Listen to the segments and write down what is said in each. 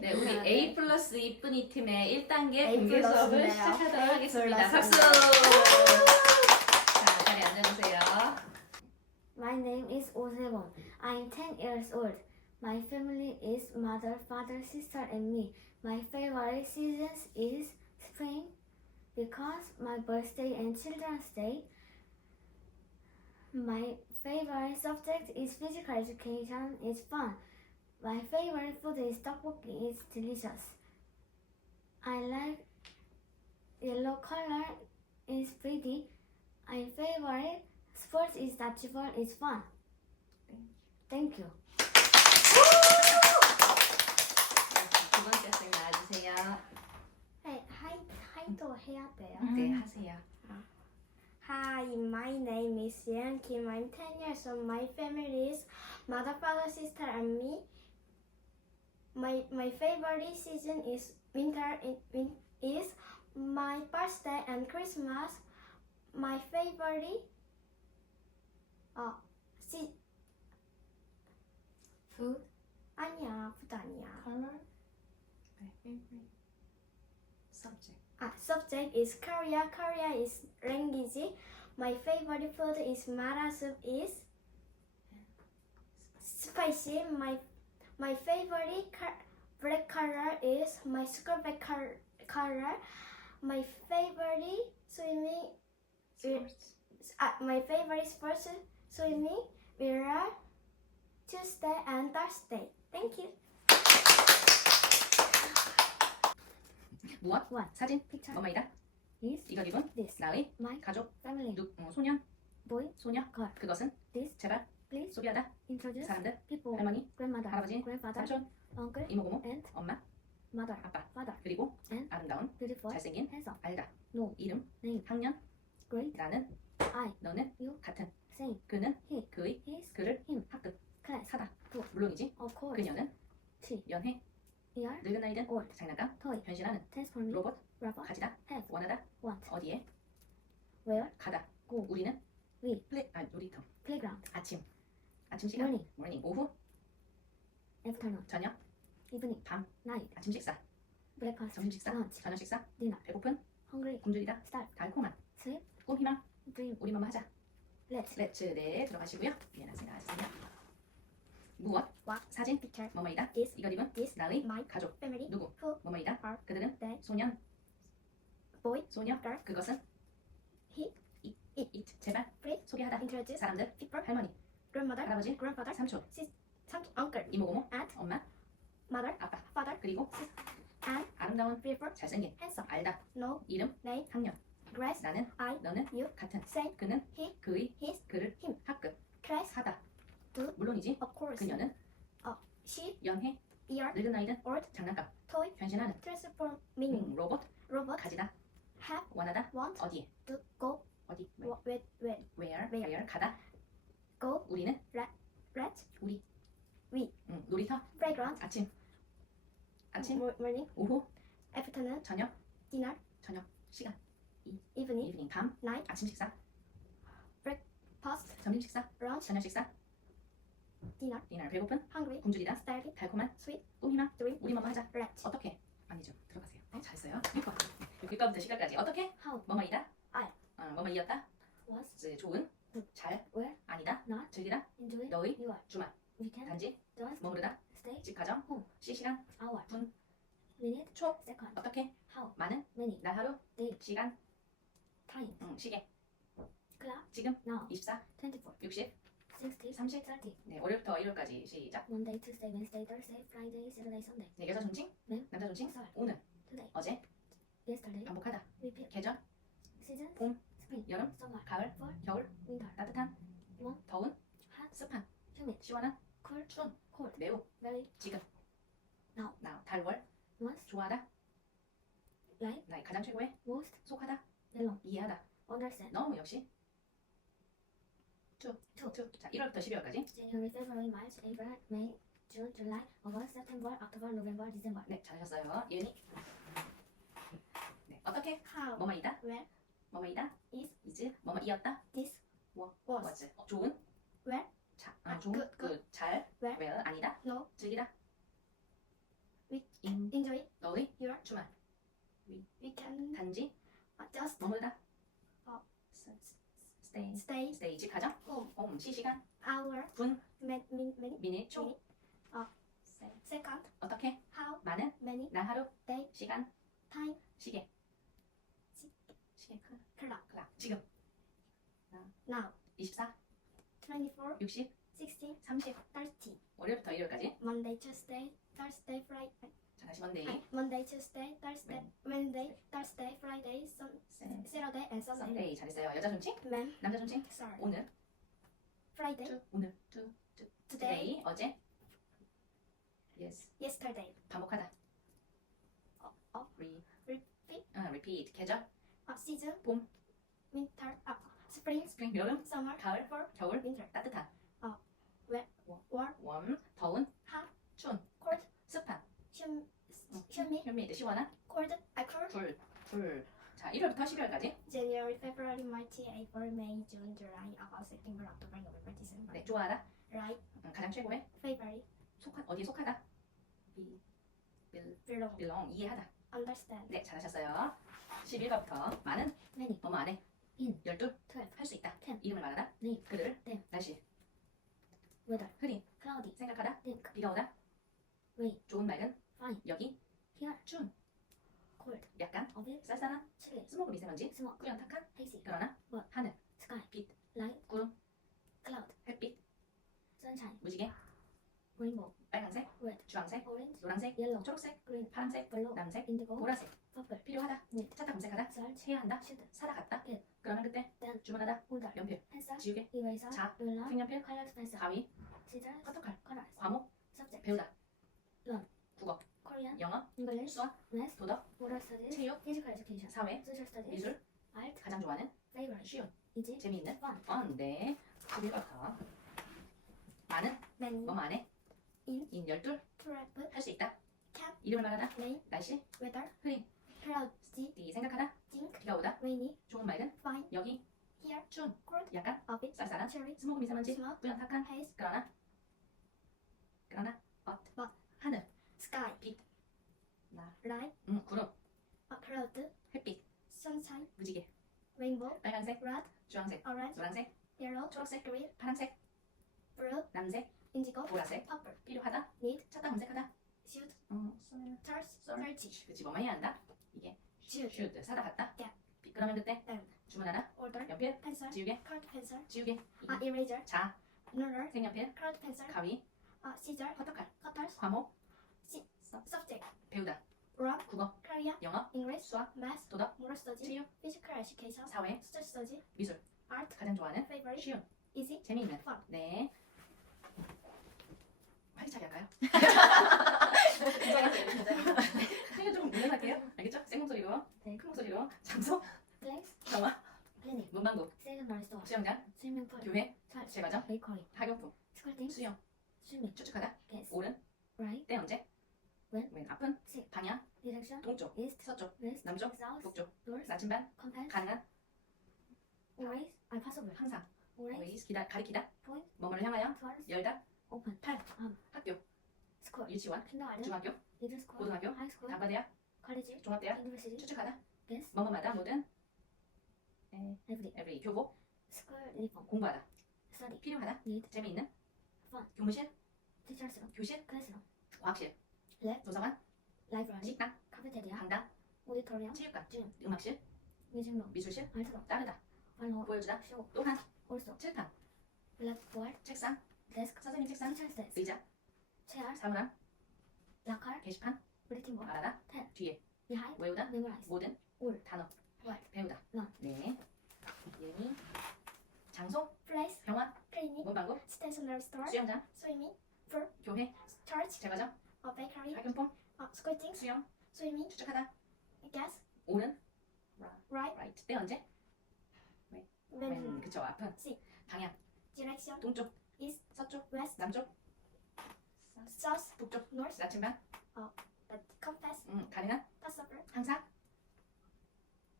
네, 우리 A 플러스 이쁜이 팀의 1단계 A 공개 수업을 플러스네요. 시작하도록 A 하겠습니다. 박수! 플러스네요. 자, 자리 앉아주세요. My name is Osewon. I'm 10 years old. My family is mother, father, sister, and me. My favorite seasons is spring because my birthday and Children's Day. My favorite subject is physical education. It's fun. My favorite food is tteokbokki. It's delicious. I like yellow color. It's pretty. My favorite Sports is dodgeball is fun. Thank you. 두 번째 학생 나와주세요. 하이, 하이, 하이도 해야 돼요. 네, 하세요. Hi, my name is Yeon Kim. I'm 10 years old. My family is mother, father, sister, and me. My my favorite season is winter. In, win, is my birthday and Christmas. My favorite. 어, 시 Food, 아니야, 푸드 아니야. color, 네, favorite subject. 아, subject is Korea. Korea is language. My favorite food is mara soup. Is spicy. My my favorite car, black color is my school bag col- color. My favorite swimming. Sports. Uh, my favorite sports swimming. will are Tuesday and Thursday. Thank you. 무엇? What? 사진? Picture 뭐뭐이다? is 이것 이분? this. 나의? My 가족? family. 누, 어, 소년? Boy. 소녀? Girl. 그것은? This. 제발? Please 소비하다? introduce 사람들? people. 할머니? Grandmother. 할아버지? Grandfather. 삼촌? Uncle. 이모 고모? Aunt. 엄마? Mother. 아빠? Father. 그리고 And 아름다운? beautiful. 잘생긴? Handsome. 알다? No. 이름? Name. 학년? Great. 나는? I. 너는? You. 같은? Same. 그는? He. 그의? His. 그를? Him. 학급? Class. 사다? To. 물론이지? Of course. 그녀는? T. 연애? Ear. 늙은 아이든? Old. 장난감? Toy. 변신하는? Transform. 로봇? Rubber. 가지다? Have. 원하다? Want. 어디에? Where. 가다? Go. 우리는? We. 플레, 아, 놀이터 Playground. 아침 아침 시간 Morning. 모닝 오후 Afternoon. 저녁 Evening. 밤 Night. 아침 식사 Breakfast. 점심 식사 Lunch. 저녁 식사 Dinner. 배고픈 Hungry. 굶주리다 Start. 달콤한 Sleep. 꿈 희망 Dream. 우리 마마 하자 Let's. 렛츠 네 들어가시고요 예 나서 나와주세요 무엇 What? 사진 Picture. 뭐뭐이다 This. 이것 이분 This. 나의 My 가족 family. 누구 Who. 뭐뭐이다 are 그들은 they? 소년 Boy. 소녀 girl, 그것은 he, it, it, it. 제발 please 소개하다 introduce 사람들 people. 할머니 Grandmother. 할아버지 Grandfather. 삼촌 Some uncle. 이모 고모 Aunt. 엄마 Mother. 아빠 Father. 그리고 And 아름다운 beautiful. 잘생긴 Handsome. 알다 No. 이름 Name. 학년 Grace. 나는 I. 너는 You. 같은 Same. 그는 He. 그의 His. 그를 him. 학급 Class. 사다 Do. 물론이지 Of course. 그녀는 She. 연해 Ear. 늙은 아이든 Old. 장난감 Toy. 변신하는 Transform. Meaning. 음, 로봇 Robot. 가지다 Have. 원하다 Want. 어디에 To. Go. 어디 Wh- Where. Where. where Where. where 가다. 우리는 Rat. 우리 We. 음, 놀이터 Playground. 아침 아침 Morning. 오후 Afternoon. 저녁 Dinner. 저녁 시간 Evening. 이브닝 밤 Night. 아침 식사 Past. 점심 식사 Lunch. 저녁 식사 Dinner. 디너 배고픈 Hungry. 굶주리다 Starving. 달콤한 Sweet. 꿈 희망 Dream. 우리 마마 하자 Rat. 어떻게 아니죠 들어가세요 어, 잘했어요 6번 6번부터 시간까지 어떻게 How. 뭐뭐 이다 I. 어, 뭐뭐 이었다 Was. 이제 좋은. 잘 Where. 아니다 Not. 즐기다 Enjoy. 너의 You are. 주말 Weekend. 단지 Just. 머무르다 Stay. 집 가정 Home. 시 시간 Hour. 분. Minute. 초 Second. 어떻게 How. 많은 Many. 날 하루 Day. 시간 Time. 음, 시계 Clock. 지금 Now. 24 24. 60 60. 30 30. 네 월요일부터 일요일까지 시작 Monday, Tuesday, Wednesday, Thursday, Friday, Saturday, Sunday. 네 여자 존칭 네. 남자 존칭 쌀. 오늘 Today. 어제 Yesterday. 반복하다 Repeat. 계절 Seasons. 봄. 여름. Summer. 가을 Fall. 겨울 Winter. 따뜻한 Warm. 더운 Hot. 습한 Humid. 시원한 Cold. 추운 Cold. 매우 Very. 지금 Now. now 달월 Once. 좋아하다 Like. 나의 가장 최고의 Most. 속하다 Belong. 이해하다 Understand. 너무 역시 쭉쭉자 1월부터 12월까지 January, February, March, April, May, June, July, August, September, October, November, December. 네 잘하셨어요 예은이 네 어떻게 How. 뭐뭐이다 Where. 뭐뭐이다 Is. 이즈 뭐뭐이었다 This. 뭐 Was. was 어, 좋은 Where. 자, 아, 아, 좋은 good, good. 그잘 Where. well 아니다 No. 즐기다 Week. 주말 weekend, 단지 uh, just 머무르다 어. stay stay, stay 집 가정 home, 홈 시시간 hour, 분 min, min, 미닛 초 minute, 어, second, 어떻게 how, 많은 many, 날 하루 day, 시간 time, 시계 시- 시계 크 clock, 클락 지금 now, 24 24, 60 60, 30 30, 월요일부터 일요일까지 Monday, Tuesday, Thursday, Friday, 자 다시 먼데이 아니, Monday, Tuesday, Thursday, Wednesday, Thursday, Friday, sun, 네. Saturday, and Sunday. 썬데이 잘했어요 여자 존칭 Man, 남자 존칭 sorry. 오늘 Friday, 투 오늘 투 today, today 어제 yes yesterday. 반복하다 어, 어, re repeat, 어, repeat 계절 uh, season, 봄. winter, uh, spring, spring 여름 summer, 가을 fall, 겨울 winter, 따뜻한 warm, warm 더운 hot, 추운 cold, 습한 hum, humid, humid 시원한 cold, uh, cold. 불 불. 자 1월부터 12월까지 January, February, March, April, May, June, July, August, September, October, November, December. 네 좋아하다 Right, 음, 가장 최고의 favorite, 속한 어디에 속하다 be bel- belong, belong 이해하다 understand. 네 잘하셨어요 11번부터 많은 Many. 뭐뭐 안해 In. 12 Twelve. 할수 있다 Ten. 이름을 말하다 Name. 그들을 Them. 날씨 Weather. 흐린 Cloudy. 생각하다 Think. 비가 오다 Rain. 좋은 맑은 Fine. 여기 Here. 추운 Cold. 약간 Obvious. 쌀쌀한 Chilly. 스모그 미세먼지 Smoke. 꾸연 탁한 Hazy. 그러나 What? 하늘 Sky. 빛. Light. 구름 Cloud. 햇빛 Sunshine. 무지개 Rainbow. 빨간색 Red. 주황색 Orange. 노란색 Yellow. 초록색 Green. 파란색 Blue. 남색 Indigo. 보라색 Purple. 필요하다 네. 찾다 검색하다 Search. 해야 한다 Should. 사다 갔다 Get. 그러면 그때 Then. 주문하다 Order. 연필 Pencil. 지우개 Eraser. 자 Ruler. 색연필 Color pencil. 가위 Scissors. 커터칼 Colors. 과목 Subject. 배우다 Learn. 국어 Korean. 영어 English. 수학 Math. 도덕 Moral studies. 체육 Physical education. 사회 Social studies. 미술 Art. 가장 좋아하는 Favorite. 쉬운 Easy. 재미있는 Fun. 펀네 11번부터 많은 Many, 뭐뭐 안해 인 열둘 twelve, 할수 있다 Cap. 이름을 말하다 name, 날씨 weather, 흐린 cloudy, 이 생각하다 think, 비가 오다 rainy, 좋은 맑은 fine, 여기 here, 추운 cold, 약간 obvious, 쌀쌀한 cherry, 스모그 미세먼지 smoke, 뿌연 탁한 haze, 그러나 그러나 but But. 하늘 sky, 나 light, 음, 구름 a cloud, 햇빛 sunshine, 무지개 rainbow, 빨간색 red, 주황색 orange, 노란색 yellow, 초록색 green, 파란색 blue, 남색 indigo, 보라색 purple, 필요하다 need, 찾다 검색하다 shoot, 어, search, search. search, 그치 뭐만 해야 한다 이게 shoot, should 사다 갔다 Yeah. 비- 그러면 그때 Then. 주문하다 order, 연필 pencil, 지우개 colored pencil, 지우개 uh, eraser, 자 ruler, 색연필 colored pencil, 가위 uh, scissor, 커터칼 cutters, 과목 시- 서- subject, 배우다 run, 국어 Korea, 영어 English, 수학 math, 도덕 moral study, 체육 physical education, 사회 social study, 미술 art, 가장 좋아하는 favorite, 쉬운 easy, 재미있는 fun. 네 활기차게 할까요? 생각 조금 무난할게요 알겠죠? 센 목소리로 네. 큰 목소리로 장소 Place. 영화 Clinic. 문방구 Secondary store. 수영장 pool. 교회 Church. 제과점 Bakery. 학용품 Squirting. 수영 Swimming. 추측하다 Guess. 오른 Right. 때 언제 when, 왼 아픈 sick. 방향 Direction. 동쪽 East. 서쪽 West. 남쪽 South. 북쪽 North. 나침반 Compass. 가능한 Always. I possible. 항상 always 기다 가리키다 Point. 뭐뭐를 향하여 Towards. 열다 Open. 팔 Um. 학교 School. 유치원 Kindergarten. 중학교 Middle school. 고등학교, school. 단과대학 College. 종합대학 University. 추측하다 Guess. 뭐뭐마다 모든 에, Every. every 교복 School uniform. 공부하다 Study. 필요하다 Need. 재미있는 Fun. 교무실 room. 교실 Classroom. 과학실 Lab. 도서관 Library. 식당 Cafeteria. 강당 Auditorium. 체육관 Gym. 음악실 room. 미술실 room. 따르다 Follow. 보여주다 Show. 또한 Also. 칠판 Blackboard. 책상 Desk. 선생님 책상 desk. 의자 Chair. 사물함 Locker. 게시판 board. 말하다 Pen. 뒤에 Behind. 외우다 Memorize. 모든 All. 단어 What. 배우다 Learn. 네 이름이 장소 place, 병원 clinic, 문방구 stationery store, 수영장 swimming, 교회 church, 제과점 a bakery, 학용품 uh, squirting, 수영 swimming, 추측하다 gas, 오는 right, right 때 언제 when, when 그쵸 앞은 C. 방향 direction, 동쪽 East. 서쪽 west, 남쪽 south, 북쪽 north, 나침반 but compass, 음, 가능한 possible, 항상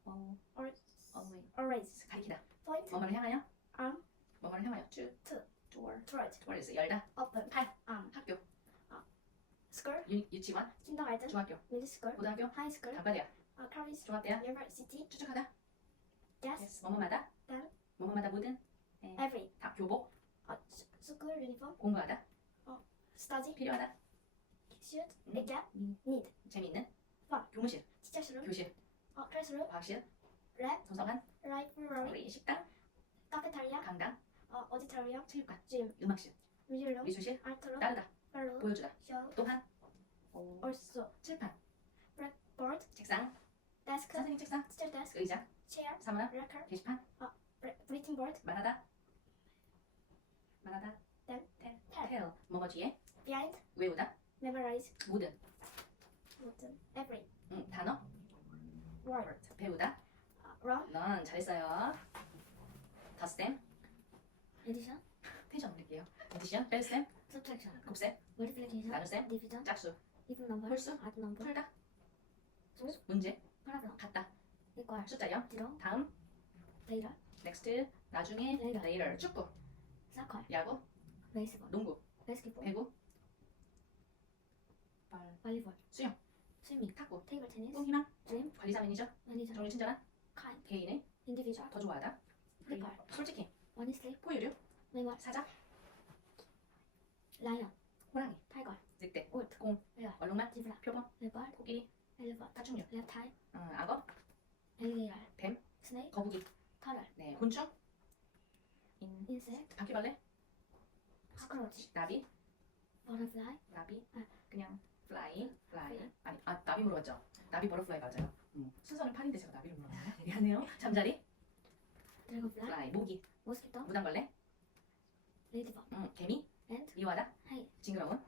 어, or always always, 가리키다 point, 뭐뭐를 향하여 arm, 뭐뭐를 향하여 to To. toward toward, towards 열다 open, 팔 arm, 학교 school, 유, 유치원 kindergarten, 중학교, middle school, 고등학교, high school, 단과대학, uh, college, 종합대학, university, 추측하다. yes, yes. 뭐뭐마다. 단. 뭐뭐마다 모든. every. 다 교복, Uh, s- school uniform, 공부하다. study, 필요하다. should, 음. 음. need, 재미있는. 와. 교무실, room, 교실, uh, classroom, 과학실, lab, 도서관, library, 우리 식당, cafeteria, 강당, uh, auditorium, 체육관, gym, 음악실, museum, 미술실, room, 따르다, parlor, 보여주다. show, 또한 어, also 칠판, board, 책상, desk, 선생님 책상, teacher desk, 의자, chair, 사무나, record, 게시판, bre- bulletin board, 말하다, 말하다, tel, 텔, 텔, 뭐뭐 뒤에, behind, 외우다, memorize, 모든, written, every, 응, 단어, word, 배우다. uh, wrong, 넌 잘했어요. 더스템, addition, 텐션 올릴게요. 에디션, 뺄셈, subtraction, 곱셈, multiplication, 나눗셈, division, 짝수, even number, 홀수, odd number, 풀다, 수, 문제, problem, 같다, equal, 숫자 0, zero, 다음, later, 넥스트, 나중에, Later. later, 축구, soccer, 야구, baseball, 농구, basketball, 배구, 벌, volleyball, 수영, swimming, 탁구, table tennis, 꿈, 희망, dream, 관리자 매니저, manager, 종류 친절한, kind, 개인의, individual, 더 좋아하다, prefer, 솔직히, honestly, 포유류, memoir, 사자, lion, 호랑이, tiger, 늑대, wolf, 공, bear, 얼룩말, zebra, 표범, leopard, 코끼리, elephant, 파충류, reptile, 어, 악어, alligator, 뱀, snake, 거북이, turtle, 네, 곤충, 인, insect, 바퀴벌레, cockroach, 나비, butterfly, 나비, 아. 그냥 fly, fly. fly. 아니, 아 나비 물어봤죠. 나비 버터플라이 맞아요. 음, 순서는 8인데 제가 나비를 물어봤나요? 미안해요. 잠자리, dragonfly, fly, 모기, mosquito, 무당벌레, ladybug, 음, 개미, ant, 미워하다, hay, 징그러운,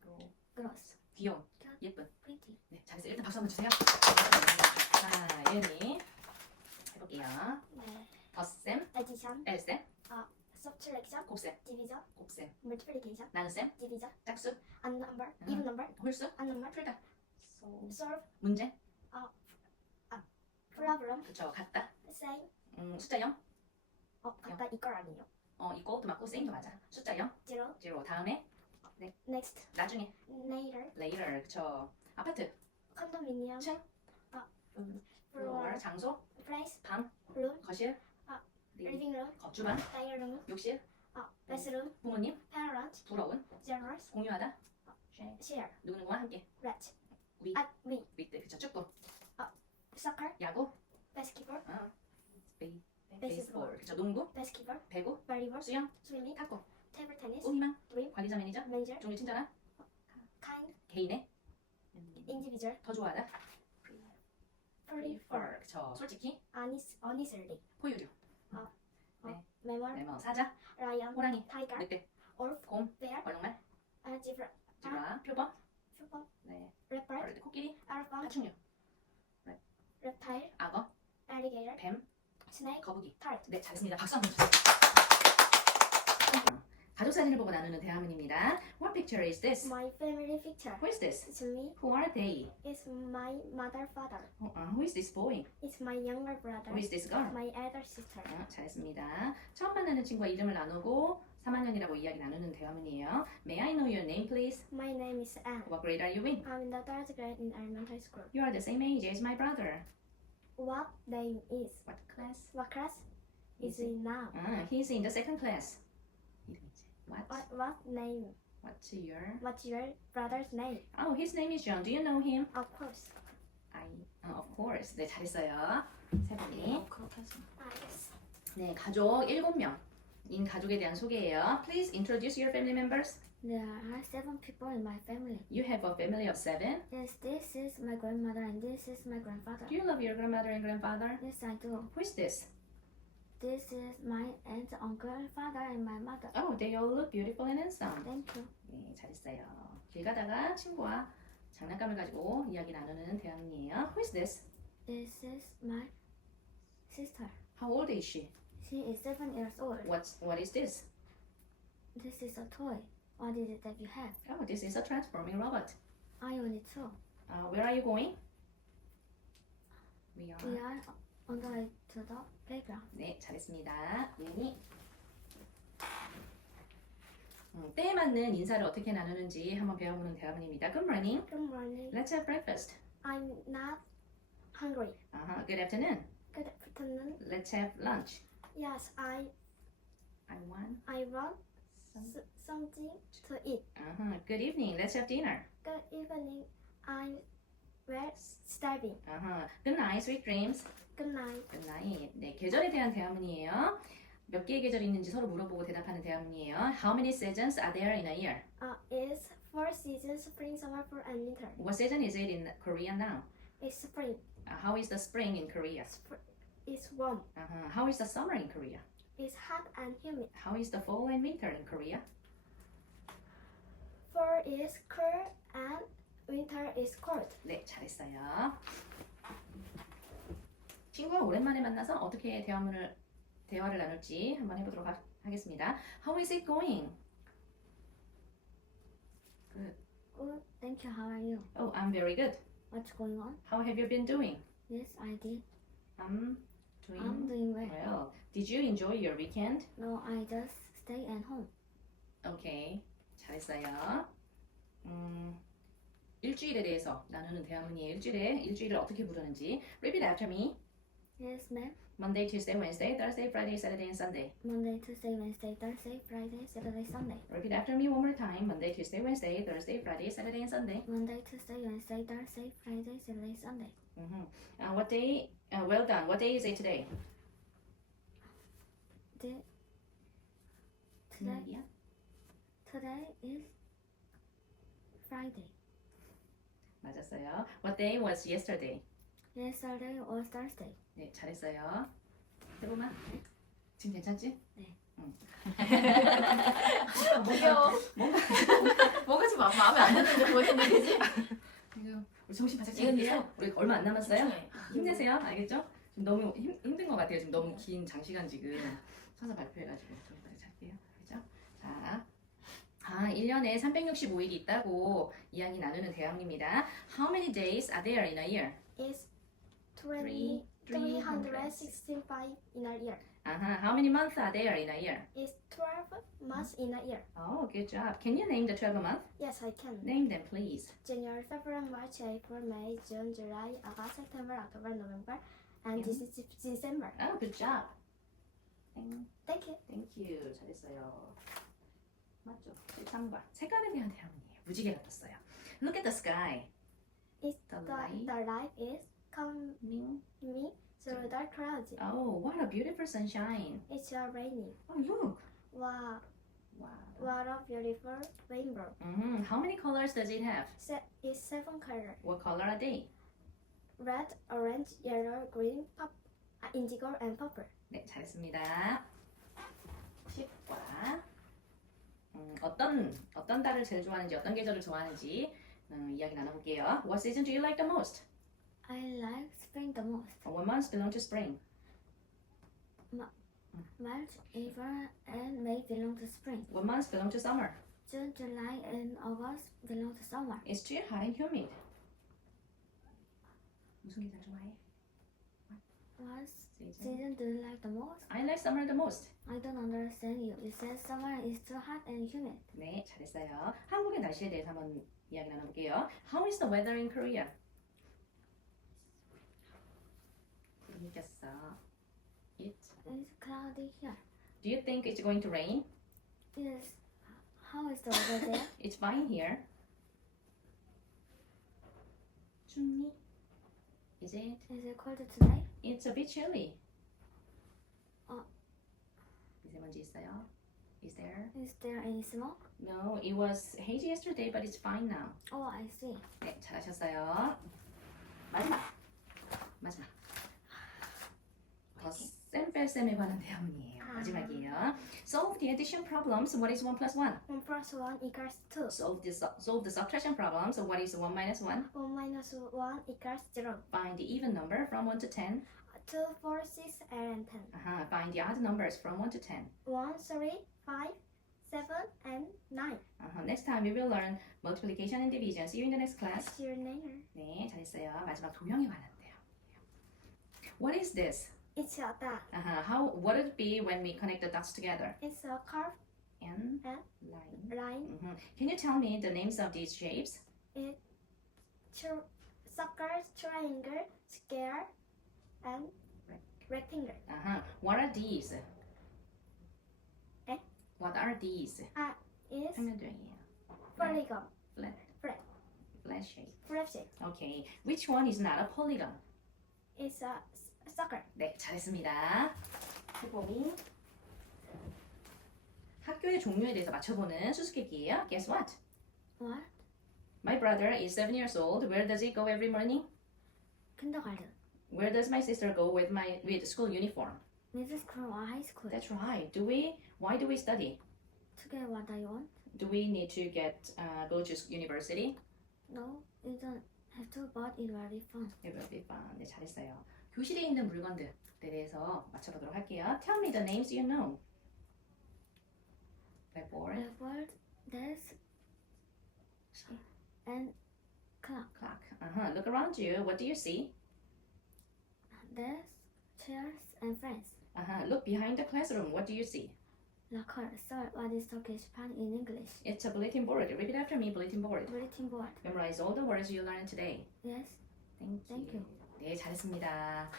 또 gross, 귀여운, cat, 예쁜. pretty, 네, 잘했어요. 일단 박수 한번 주세요. 자, 예은이 해볼게요. 네, 덧셈, addition, 엘셈, subtraction, 곱셈, division, 곱셈, multiplication, 나눗셈, division, 짝수, odd number, 음. even number, 홀수, odd number, 풀다, solve, 문제, problem, 그쵸, 같다, say, 음, 숫자 0, 어, 같다 이걸 아니에요. 어, 이거 또 맞고 세임도 맞아. 숫자 0, zero, 0, 다음에 next, 나중에 later, later, 그쵸. 아파트, condominium, 층, floor, floor, 장소, place, 방, room, 거실, 아, 리- living room, 거- 주방, dining room, 욕실, 어, bathroom, 부모님, parent, 부러운, generous, 공유하다, share, share, 누구누구와 함께, rat, 위, at me, 밑에, 그쵸. 축구, soccer, 야구, basketball, 어, 베이, 베이스볼. 그쵸. 농구, basketball, 배구, volleyball, 수영, swimming, 탁구, table tennis, 꿈희망, dream, 관리자 매니저, manager, 종류 친절한, kind, 개인의, individual, 더 좋아하다, prefer, 그쵸. 솔직히, honest, honestly, 포유류, memoir, 네, 뭐, 사자, lion, 호랑이, tiger, 늑대, wolf, 곰, bear, 얼룩말, uh, zebra, 지브라, 표범, football, 네, leopard, 벌레, 코끼리, elephant, 파충류, reptile, 악어, alligator, 뱀, snake, 거북이. turtle. 네, 잘했습니다. 박수 한번 주세요. 가족 사진을 보고 나누는 대화문입니다. What picture is this? My family picture. Who is this? It's me. Who are they? It's my mother, father. Who, uh, who is this boy? It's my younger brother. Who is this girl? My elder sister. 어, 잘했습니다. 처음 만나는 친구와 이름을 나누고 3학년이라고 이야기 나누는 대화문이에요. May I know your name, please? My name is Anne. What grade are you in? I'm in the third grade in elementary school. You are the same age as my brother. What name is? What class? What class is he now? Uh, he's in the second class. 이름이지. What? What, what name? What's your? What's your brother's name? Oh, his name is John. Do you know him? Of course. I. Uh, of course. 네, 잘했어요. 세 분이. Ah, yes. 네, 가족 7명인 가족에 대한 소개예요. Please introduce your family members. There are seven people in my family. You have a family of seven. Yes, this is my grandmother and this is my grandfather. Do you love your grandmother and grandfather? Yes, I do. Who is this? This is my aunt, uncle, father, and my mother. Oh, they all look beautiful and handsome. Thank you. 네, 잘했어요. 길 가다가 친구와 장난감을 가지고 이야기 나누는 대화문이에요. Who is this? This is my sister. How old is she? She is seven years old. What's what is this? This is a toy. What is it that you have? Oh, this is a transforming robot. I own it too. Uh, where are you going? We are. We are on the way to the playground. 네, 잘했습니다. 예니. 음, 때에 맞는 인사를 어떻게 나누는지 한번 배워보는 대화문입니다. Good morning. Good morning. Let's have breakfast. I'm not hungry. Uh-huh. Good afternoon. Good afternoon. Let's have lunch. Yes, I I want I want some. s- something to eat. Uh-huh. Good evening. Let's have dinner. Good evening. I'm very starving. Uh-huh. Good night. Sweet dreams. Good night. Good night. 네, 계절에 대한 대화문이에요. 몇 개의 계절이 있는지 서로 물어보고 대답하는 대화문이에요. How many seasons are there in a year? Uh, it's four seasons: spring, summer, fall, and winter. What season is it in Korea now? It's spring. Uh, how is the spring in Korea? Spr- It's warm. Uh-huh. How is the summer in Korea? It's hot and humid. How is the fall and winter in Korea? Fall is cool and winter is cold. 네, 잘했어요. 친구와 오랜만에 만나서 어떻게 대화문을 대화를 나눌지 한번 해보도록 하, 하겠습니다. How is it going? Good, thank you. How are you? Oh, I'm very good. What's going on? How have you been doing? Yes, I did. I'm doing I'm doing well. well. Did you enjoy your weekend? No, I just stay at home. Okay, 잘했어요. 음, 일주일에 대해서 나누는 대화문이에요. 일주일에 일주일을 어떻게 부르는지. Repeat after me. Yes, ma'am. Monday, Tuesday, Wednesday, Thursday, Friday, Saturday, and Sunday. Monday, Tuesday, Wednesday, Thursday, Friday, Saturday, Sunday. Repeat after me one more time. Monday, Tuesday, Wednesday, Thursday, Friday, Saturday, and Sunday. Monday, Tuesday, Wednesday, Thursday, Friday, Saturday, Sunday. hmm Uh, what day? Uh, well done. What day is it today? Today, today, Yeah. today is Friday. 맞았어요. What day was yesterday? Yesterday was Thursday. 네, 잘했어요. 해보면 지금 괜찮지? 네. 응. 뭔가 뭔가 뭔가 좀 마음에 안 드는데 본인이 그지? 지금 우리 정신 바짝 이건 차릴게요. 우리 얼마 안 남았어요. 네. 힘내세요. 알겠죠? 지금 너무 힘, 힘든 것 같아요. 지금 너무 긴 장시간 지금 서서 발표해가지고 정신 바짝 차릴게요. 알겠죠? 자. 아, 1년에 365일이 있다고 이야기 나누는 대화입니다. How many days are there in a year? It's Three- 20, 365 in a year. Uh-huh. How many months are there in a year? It's 12 months in a year. Oh, good job. Can you name the 12 months? Yes, I can. Name them, please. January, February, March, April, May, June, July, August, September, October, November, and this is December. Oh, good job. Thank you. thank you. 잘했어요. 맞죠? 13번. 색깔에 대한 대화문이에요. 무지개 같았어요. Look at the sky. It's The light the light is coming coming. through the clouds. Oh, what a beautiful sunshine. It's a raining. Oh, look. Wow, Wow. what a beautiful rainbow. hmm How many colors does it have? Se- it's seven colors: What color are they? red, orange, yellow, green, pop, uh, indigo, and purple. 네, 잘했습니다. 10과 음, 어떤 어떤 달을 제일 좋아하는지 어떤 계절을 좋아하는지 음, 이야기 나눠볼게요. What season do you like the most? I like spring the most. What months belong to spring? March, April, and May belong to spring. What months belong to summer? June, July, and August belong to summer. It's too hot and humid. 무슨 계절 좋아해? What season? season do you like the most? I like summer the most. I don't understand you. You said summer is too hot and humid. 네, 잘했어요. 한국의 날씨에 대해서 한번 이야기 나눠볼게요. How is the weather in Korea? 이겼어. It. It's cloudy here. Do you think it's going to rain? Yes. How is the weather there? It's fine here. 춥니? Is it? Is it cold today? It's a bit chilly. 어. 미세먼지 있어요? Is there? Is there any smoke? No, it was hazy yesterday, but it's fine now. Oh, I see. 네, 잘하셨어요. 마지막. 마지막. 덧셈 뺄셈에 관한 대화문이에요. 아. 마지막이에요. Solve the addition problems. What is 1 plus 1? 1 plus 1 equals 2. Solve the, su- solve the subtraction problems. What is 1 minus 1? 1 minus 1 equals 0. Find the even number from 1 to 10. 2, 4, 6, and 10. Uh-huh. Find the odd numbers from 1 to 10. 1, 3, 5, 7, and 9. Uh-huh. Next time we will learn multiplication and division. See you in the next class. What's your name? 네, 잘했어요. 마지막 도형에 관한 대화. What is this? It's a dot. Uh-huh. How? What would it be when we connect the dots together? It's a curve and And line. line, Mhm. Can you tell me the names of these shapes? tr- circle, triangle, square, and rectangle. Uh-huh. What are these? Eh? What are these? Is 평면도형이에요. polygon, Flat. Flat. Flat shape. flat shape. Okay. Which one is not a polygon? It's a s- circle. 네, 잘했습니다. 해봄이 학교의 종류에 대해서 맞춰보는 수수께끼예요. Guess what? What? My brother is seven years old. Where does he go every morning? Kindergarten. Where does my sister go with my with school uniform? Middle school or high school. That's right. Do we? Why do we study? To get what I want? Do we need to get uh, go to university? No, you don't have to, but it's very fun. It will be fun. 네, 잘했어요. 교실에 있는 물건들에 대해서 맞춰보도록 할게요. Tell me the names you know. Blackboard, Blackboard, desk, and clock. clock. Uh-huh. Look around you. What do you see? Desk, chairs, and friends. Uh-huh. Look behind the classroom. What do you see? Locker. Sir, what is Turkish pan in English? It's a bulletin board. Repeat after me. Bulletin board. Bulletin board. Memorize all the words you learned today. Yes. Thank you. Thank you. 네, 잘했습니다.